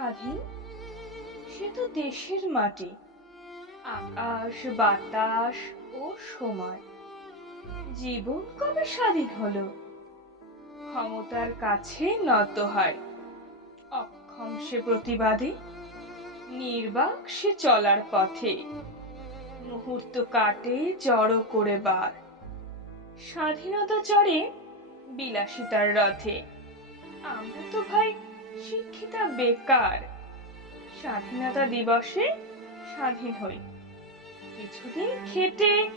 স্বাধীন? সে তো দেশের মাটি। আকাশ, বাতাস ও সময়। জীবন কবে স্বাধীন হলো? ক্ষমতার কাছে নত হয়। অক্ষম সে প্রতিবাদী, নির্বাক সে চলার পথে। মুহূর্ত কাটে জড়ো করে বার। স্বাধীনতা চড়ে বিলাসিতার রথে। আমরা তো ভাই বেকার। স্বাধীনতা দিবসে স্বাধীন হই। কিছুদিন খেটে,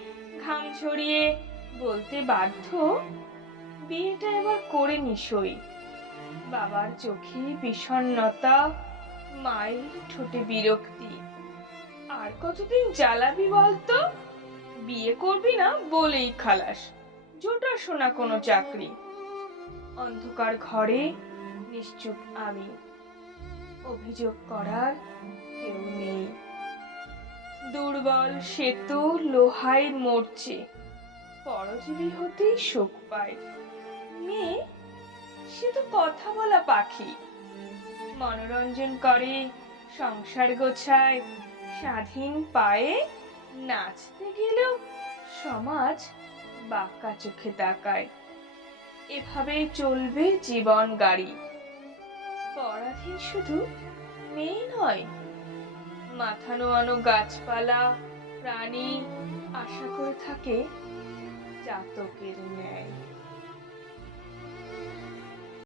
ঘাম ছড়িয়ে বলতে বাধ্য, বিয়েটা এবার করে নিশই বাবার চোখে বিষণ্ণতা, মায়ের ঠোঁটে বিরক্তি। আর কতদিন জ্বালাবি বলতো? বিয়ে করবি না বলেই খালাস। জোটা শোনা কোনো চাকরি। অন্ধকার ঘরে নিশ্চুপ আমি। অভিযোগ করার কেউ নেই। দুর্বল সেতু লোহায় মরছে। পরজীবী হতেই শোক পায়। মেয়ে, সে তো কথা বলা পাখি। মনোরঞ্জন করে, সংসার গোছায়, স্বাধীন পায়ে নাচতে গেলেও সমাজ বাঁকা চোখে তাকায়। এভাবেই চলবে জীবন গাড়ি। পরাধীন শুধু মেয়ে নয়। মাথা নোয়ানো গাছপালা প্রাণী আশা করে থাকে জাতকের ন্যায়।